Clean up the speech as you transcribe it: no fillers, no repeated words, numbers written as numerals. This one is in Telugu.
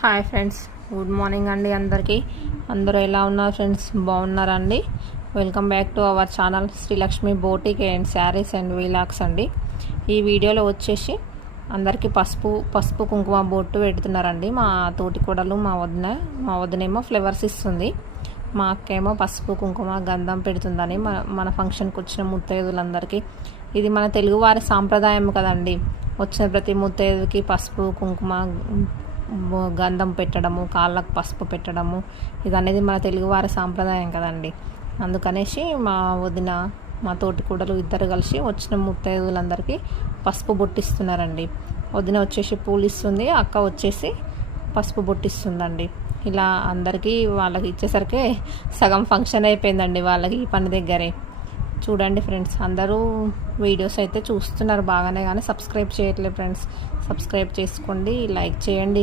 హాయ్ ఫ్రెండ్స్, గుడ్ మార్నింగ్ అండి. అందరూ ఎలా ఉన్నారు ఫ్రెండ్స్? బాగున్నారా అండి? Welcome back to our channel Srilakshmi boutique and saris and vlogs అండి. ఈ వీడియోలో వచ్చేసి అందరికీ పసుపు కుంకుమ బొట్టు పెడుతున్నారండి. మా తోటి కోడలు మా వదినేమో ఫ్లవర్స్ ఇస్తుంది. మా అక్కేమో పసుపు కుంకుమ గంధం పెడుతుందని మన ఫంక్షన్కి వచ్చిన ముత్తైదులందరికీ ఇది మన తెలుగువారి సాంప్రదాయం కదండి. వచ్చిన ప్రతి ముత్తైదుకి పసుపు కుంకుమ గంధం పెట్టడము, కాళ్ళకు పసుపు పెట్టడము, ఇది అనేది మన తెలుగువారి సాంప్రదాయం కదండి. అందుకనేసి మా వదిన మా తోటి కూడలు ఇద్దరు కలిసి వచ్చిన ముత్తైదులందరికీ పసుపు బొట్టిస్తున్నారండి. వదిన వచ్చేసి పూలు ఇస్తుంది, అక్క వచ్చేసి పసుపు బొట్టిస్తుందండి. ఇలా అందరికీ వాళ్ళకి ఇచ్చేసరికి సగం ఫంక్షన్ అయిపోయిందండి వాళ్ళకి ఈ పని దగ్గరే. చూడండి ఫ్రెండ్స్, అందరూ వీడియోస్ అయితే చూస్తున్నారు బాగానే, కానీ సబ్స్క్రైబ్ చేయట్లేదు ఫ్రెండ్స్. సబ్స్క్రైబ్ చేసుకోండి, లైక్ చేయండి.